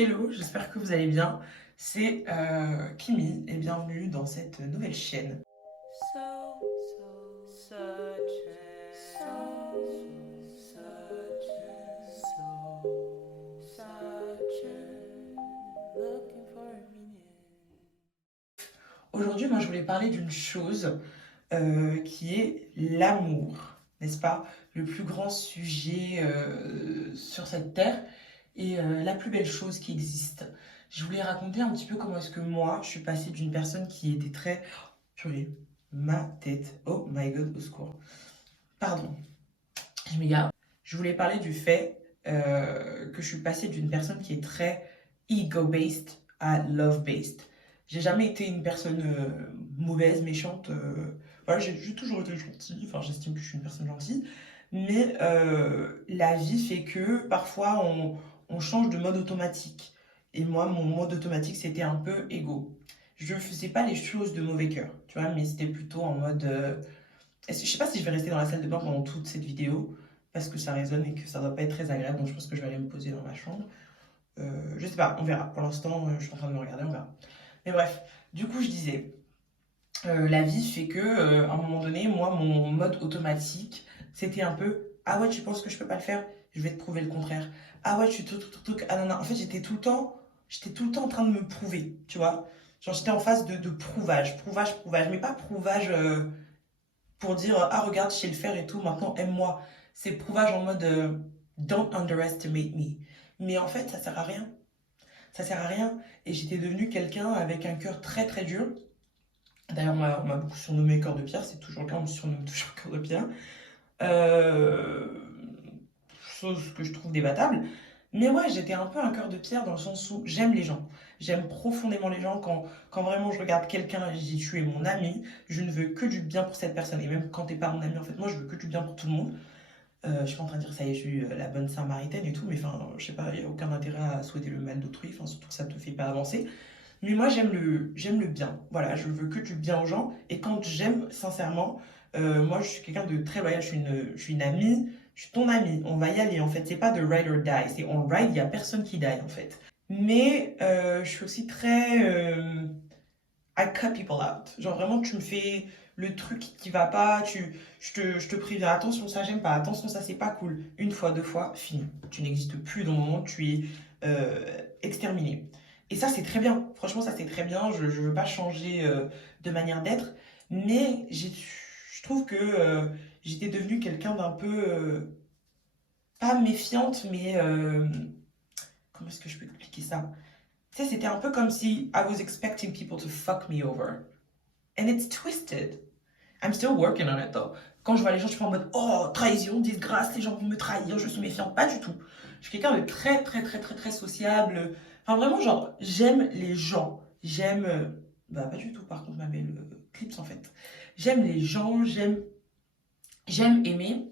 Hello, j'espère que vous allez bien. C'est Kimi et bienvenue dans cette nouvelle chaîne. Aujourd'hui, moi, je voulais parler d'une chose qui est l'amour, n'est-ce pas? Le plus grand sujet sur cette terre et la plus belle chose qui existe. Je voulais raconter un petit peu comment est-ce que moi, je suis passée d'une personne qui était très... Purée, ma tête. Oh my god, au secours. Pardon, je m'égare. Je voulais parler du fait que je suis passée d'une personne qui est très ego-based à love-based. J'ai jamais été une personne mauvaise, méchante. Voilà, j'ai toujours été gentille. Enfin, j'estime que je suis une personne gentille. Mais la vie fait que parfois on change de mode automatique. Et moi, mon mode automatique, c'était un peu égo. Je ne faisais pas les choses de mauvais cœur, tu vois, mais c'était plutôt en mode je sais pas si je vais rester dans la salle de bain pendant toute cette vidéo, parce que ça résonne et que ça doit pas être très agréable, donc je pense que je vais aller me poser dans ma chambre. Je sais pas, on verra. Pour l'instant, je suis en train de me regarder, on verra. Mais bref, du coup, je disais, la vie fait que, à un moment donné, moi, mon mode automatique, c'était un peu, ah ouais, tu penses que je peux pas le faire? Je vais te prouver le contraire. Ah ouais, ah non, non. En fait, j'étais tout le temps en train de me prouver, tu vois. Genre, j'étais en phase de prouvage, mais pas prouvage. Pour dire ah regarde je sais le faire et tout maintenant aime-moi, c'est prouvage en mode don't underestimate me, mais en fait ça sert à rien et j'étais devenue quelqu'un avec un cœur très très dur. D'ailleurs on m'a beaucoup surnommé cœur de pierre, c'est toujours le cas, on me surnomme toujours cœur de pierre. euh, Chose que je trouve débattable. Mais ouais, j'étais un peu un cœur de pierre dans le sens où j'aime les gens. J'aime profondément les gens. Quand vraiment je regarde quelqu'un et je dis tu es mon ami, je ne veux que du bien pour cette personne. Et même quand t'es pas mon ami, en fait, moi je veux que du bien pour tout le monde. Je suis pas en train de dire ça y est, je suis la bonne Samaritaine et tout, mais enfin, je sais pas, il n'y a aucun intérêt à souhaiter le mal d'autrui, enfin, surtout que ça te fait pas avancer. Mais moi j'aime le bien. Voilà, je veux que du bien aux gens. Et quand j'aime sincèrement, moi je suis quelqu'un de très loyal, je suis une amie, je suis ton amie, on va y aller en fait. C'est pas de ride or die, c'est on ride, il y a personne qui die en fait. Mais je suis aussi très I cut people out. Genre vraiment tu me fais le truc qui va pas, je te préviens, attention ça j'aime pas, attention ça c'est pas cool. Une fois, deux fois, fini. Tu n'existes plus dans mon monde, tu es exterminé. Et ça c'est très bien, franchement ça c'est très bien, je veux pas changer de manière d'être, mais je trouve que j'étais devenue quelqu'un d'un peu, pas méfiante, mais comment est-ce que je peux expliquer ça? Tu sais, c'était un peu comme si I was expecting people to fuck me over. And it's twisted. I'm still working on it though. Quand je vois les gens, je suis pas en mode oh, trahison, disgrâce, les gens vont me trahir, je suis méfiante. Pas du tout. Je suis quelqu'un de très, très, très, très, très sociable. Enfin, vraiment, genre, j'aime les gens. J'aime. Bah, pas du tout, par contre, ma belle clips en fait. J'aime les gens, j'aime aimer,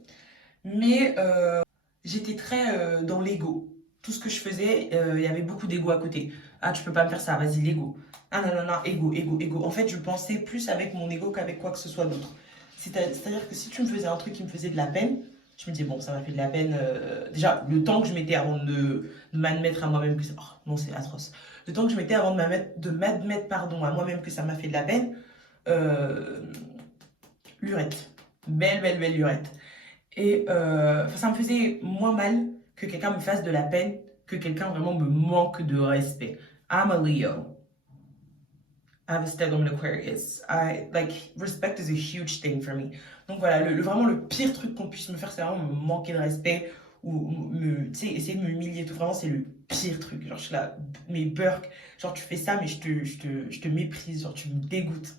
mais j'étais très dans l'ego. Tout ce que je faisais, il y avait beaucoup d'ego à côté. Ah, tu peux pas me faire ça, vas-y, l'ego. Ah non, non, non, ego, ego, ego. En fait, je pensais plus avec mon ego qu'avec quoi que ce soit d'autre. C'est-à-dire que si tu me faisais un truc qui me faisait de la peine, je me disais, bon, ça m'a fait de la peine. Déjà, le temps que je mettais avant de m'admettre à moi-même que ça. Oh, non, c'est atroce. Le temps que je mettais avant de m'admettre, pardon, à moi-même que ça m'a fait de la peine, euh, lurette. Belle, belle, belle lurette. Et ça me faisait moins mal que quelqu'un me fasse de la peine, que quelqu'un vraiment me manque de respect. I'm a Leo. I have a stellium in Aquarius. Respect is a huge thing for me. Donc voilà, vraiment le pire truc qu'on puisse me faire, c'est vraiment me manquer de respect ou essayer de m'humilier. Tout vraiment, c'est le pire truc. Genre, je suis là, mais Burke, genre, tu fais ça, mais je te méprise, genre, tu me dégoûtes.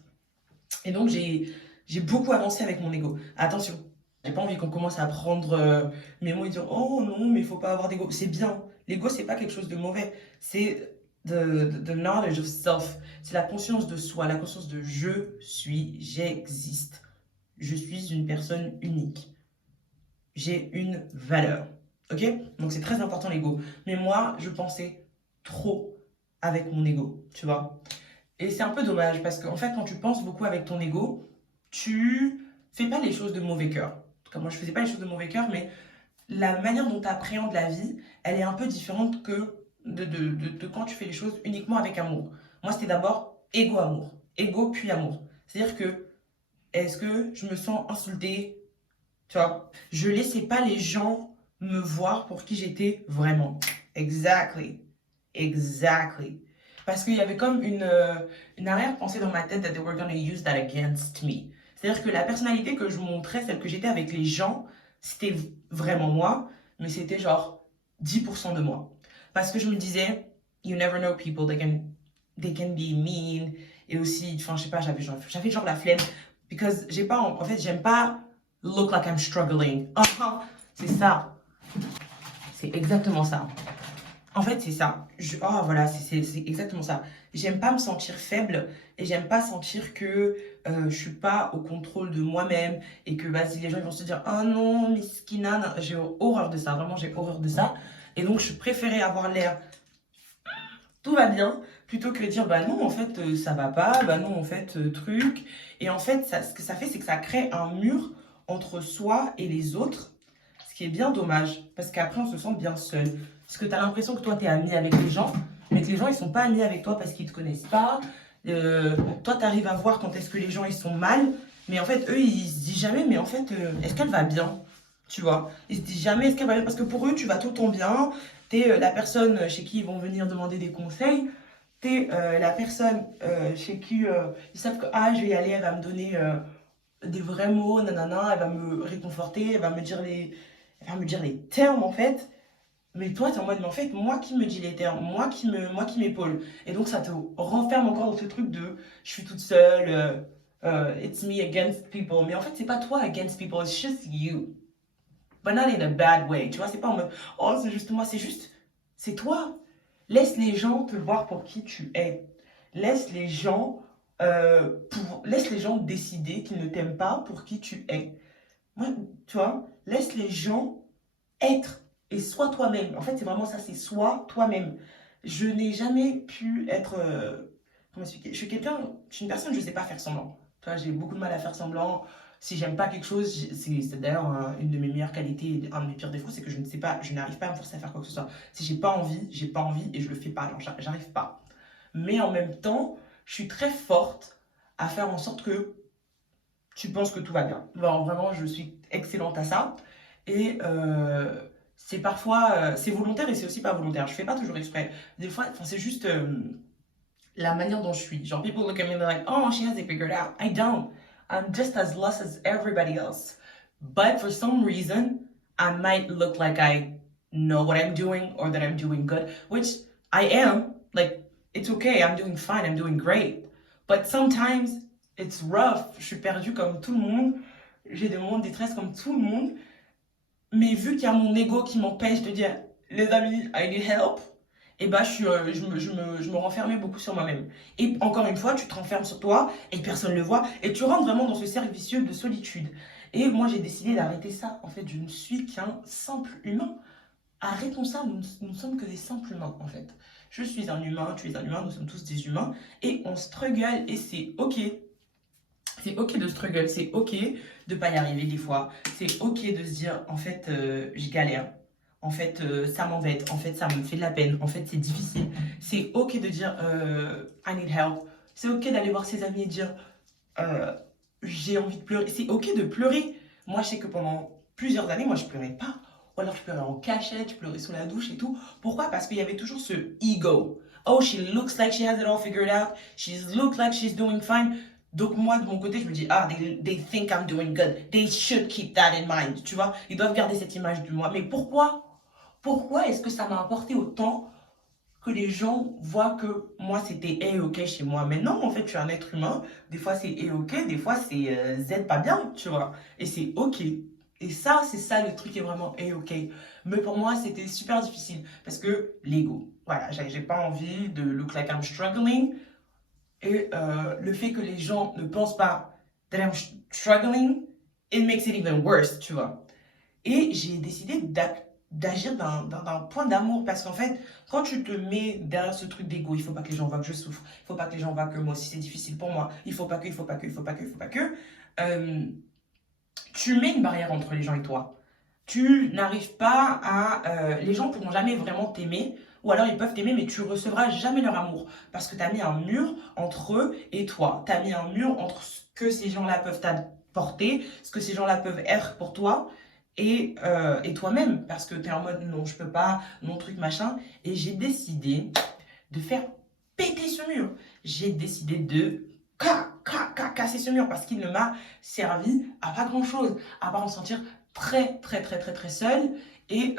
Et donc, j'ai beaucoup avancé avec mon ego. Attention, j'ai pas envie qu'on commence à prendre mes mots et dire oh non, mais il faut pas avoir d'ego. C'est bien. L'ego, c'est pas quelque chose de mauvais. C'est the knowledge of self. C'est la conscience de soi, la conscience de je suis, j'existe. Je suis une personne unique. J'ai une valeur. Ok? Donc, c'est très important l'ego. Mais moi, je pensais trop avec mon ego, tu vois. Et c'est un peu dommage parce qu'en fait, quand tu penses beaucoup avec ton ego, tu fais pas les choses de mauvais cœur. En tout cas, moi, je faisais pas les choses de mauvais cœur, mais la manière dont tu appréhendes la vie, elle est un peu différente que de quand tu fais les choses uniquement avec amour. Moi, c'était d'abord ego-amour. Ego puis amour. C'est-à-dire que, est-ce que je me sens insultée? Tu vois, je laissais pas les gens me voir pour qui j'étais vraiment. Exactly. Exactly. Parce qu'il y avait comme une arrière-pensée dans ma tête that they were gonna use that against me. C'est-à-dire que la personnalité que je montrais, celle que j'étais avec les gens, c'était vraiment moi, mais c'était genre 10% de moi. Parce que je me disais, you never know people, they can be mean. Et aussi, enfin, je sais pas, j'avais genre la flemme. Because j'ai pas, en fait, j'aime pas look like I'm struggling. C'est ça. C'est exactement ça. En fait, c'est ça. Oh, voilà, c'est exactement ça. J'aime pas me sentir faible et j'aime pas sentir que je suis pas au contrôle de moi-même et que vas-y, les gens ils vont se dire oh non, miskina. J'ai horreur de ça. Vraiment, j'ai horreur de ça. Et donc, je préférais avoir l'air tout va bien plutôt que de dire bah non, en fait, ça va pas. Bah non, en fait, truc. Et en fait, ça, ce que ça fait, c'est que ça crée un mur entre soi et les autres. Ce qui est bien dommage, parce qu'après, on se sent bien seul. Parce que tu as l'impression que toi, tu es ami avec les gens, mais que les gens, ils sont pas amis avec toi parce qu'ils te connaissent pas. Toi, tu arrives à voir quand est-ce que les gens, ils sont mal. Mais en fait, eux, ils se disent jamais, mais en fait, est-ce qu'elle va bien? Tu vois? Ils se disent jamais, est-ce qu'elle va bien? Parce que pour eux, tu vas tout le temps bien. Tu es la personne chez qui ils vont venir demander des conseils. Tu es la personne chez qui ils savent que ah, je vais y aller, elle va me donner des vrais mots, nanana, elle va me réconforter, elle va me dire les termes en fait. Mais toi, t'es en mode, mais en fait, moi qui me dis les termes, moi qui m'épaule. Et donc, ça te renferme encore dans ce truc de je suis toute seule, it's me against people. Mais en fait, c'est pas toi against people, it's just you. But not in a bad way. Tu vois, c'est pas en mode, oh, c'est juste moi, c'est juste, c'est toi. Laisse les gens te voir pour qui tu es. Laisse les gens, laisse les gens décider qu'ils ne t'aiment pas pour qui tu es. Moi, tu vois, laisse les gens être et sois toi-même. En fait, c'est vraiment ça, c'est sois toi-même. Je n'ai jamais pu être. Comment expliquer? Je suis une personne, je ne sais pas faire semblant. Tu vois, j'ai beaucoup de mal à faire semblant. Si j'aime pas quelque chose, c'est d'ailleurs une de mes meilleures qualités, un de mes pires défauts, c'est que je ne sais pas, je n'arrive pas à me forcer à faire quoi que ce soit. Si j'ai pas envie et je le fais pas, genre j'arrive pas. Mais en même temps, je suis très forte à faire en sorte que tu penses que tout va bien. Bon, vraiment, je suis excellente à ça. Et c'est parfois, c'est volontaire et c'est aussi pas volontaire. Je fais pas toujours exprès. Des fois, enfin, c'est juste la manière dont je suis. Genre, people look at me and they're like, oh, she has it figured out. I don't. I'm just as lost as everybody else. But for some reason, I might look like I know what I'm doing or that I'm doing good, which I am. Like, it's okay, I'm doing fine, I'm doing great. But sometimes it's rough. Je suis perdue comme tout le monde. J'ai des moments de détresse comme tout le monde. Mais vu qu'il y a mon ego qui m'empêche de dire les amis, I need help, et bah je me renfermais beaucoup sur moi-même. Et encore une fois, tu te renfermes sur toi et personne ne le voit. Et tu rentres vraiment dans ce cercle vicieux de solitude. Et moi, j'ai décidé d'arrêter ça. En fait, je ne suis qu'un simple humain. Arrêtons ça, nous ne sommes que des simples humains, en fait. Je suis un humain, tu es un humain, nous sommes tous des humains. Et on struggle et c'est ok. C'est ok de struggle, c'est ok de pas y arriver des fois. C'est ok de se dire, en fait, je galère. En fait, ça m'embête. En fait, ça me fait de la peine. En fait, c'est difficile. C'est ok de dire, I need help. C'est ok d'aller voir ses amis et dire, euh, j'ai envie de pleurer. C'est ok de pleurer. Moi, je sais que pendant plusieurs années, moi, je pleurais pas. Ou alors, je pleurais en cachette, je pleurais sous la douche et tout. Pourquoi? Parce qu'il y avait toujours ce ego. Oh, she looks like she has it all figured out. She looks like she's doing fine. Donc moi, de mon côté, je me dis, ah, they think I'm doing good. They should keep that in mind. Tu vois, ils doivent garder cette image de moi. Mais pourquoi? Pourquoi est-ce que ça m'a apporté autant que les gens voient que moi, c'était A-OK chez moi? Mais non, en fait, tu es un être humain. Des fois, c'est A-OK. Des fois, c'est Z pas bien, tu vois. Et c'est OK. Et ça, c'est ça le truc qui est vraiment A-OK. Mais pour moi, c'était super difficile. Parce que l'ego. Voilà, j'ai pas envie de look like I'm struggling. Et le fait que les gens ne pensent pas that I'm struggling, it makes it even worse, tu vois. Et j'ai décidé d'agir d'un point d'amour parce qu'en fait, quand tu te mets derrière ce truc d'ego, il faut pas que les gens voient que je souffre, il faut pas que les gens voient que moi aussi c'est difficile pour moi, il faut pas que, il faut pas que, il faut pas que, il faut pas que, euh, tu mets une barrière entre les gens et toi. Tu n'arrives pas à... les gens pourront jamais vraiment t'aimer Ou alors ils peuvent t'aimer, mais tu recevras jamais leur amour. Parce que tu as mis un mur entre eux et toi. Tu as mis un mur entre ce que ces gens-là peuvent t'apporter, ce que ces gens-là peuvent être pour toi, et toi-même. Parce que tu es en mode non, je peux pas, non, truc, machin. Et j'ai décidé de faire péter ce mur. J'ai décidé de casser ce mur parce qu'il ne m'a servi à pas grand chose, à part me sentir très très très très très seule et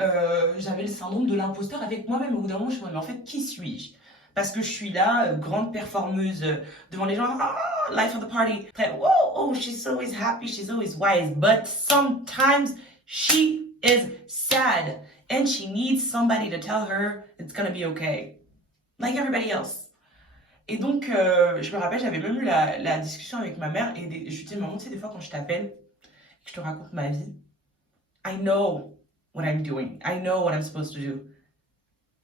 j'avais le syndrome de l'imposteur avec moi-même. Au bout d'un moment, je me suis dit, mais en fait, qui suis-je? Parce que je suis là, grande performeuse devant les gens, ah, life of the party, très, wow, oh, she's always happy, she's always wise, but sometimes she is sad and she needs somebody to tell her it's gonna be okay, like everybody else. Et donc, je me rappelle, j'avais même eu la discussion avec ma mère et je lui disais, maman, tu sais, des fois quand je t'appelle, que je te raconte ma vie, I know what I'm doing. I know what I'm supposed to do.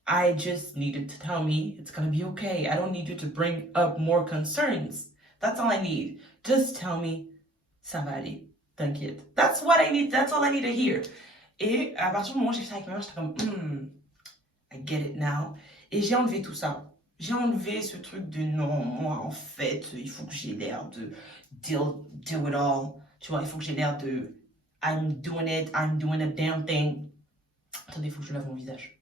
I just needed to tell me it's gonna be okay. I don't need you to bring up more concerns. That's all I need. Just tell me, ça va aller. T'inquiète. That's what I need. That's all I need to hear. Et à partir du moment où j'ai fait ça avec ma mère, j'étais comme, I get it now. Et j'ai enlevé tout ça. J'ai enlevé ce truc de non, moi en fait, il faut que j'ai l'air de deal it all. Tu vois, il faut que j'ai l'air de I'm doing it, I'm doing a damn thing. Attendez, il faut que je lave mon visage.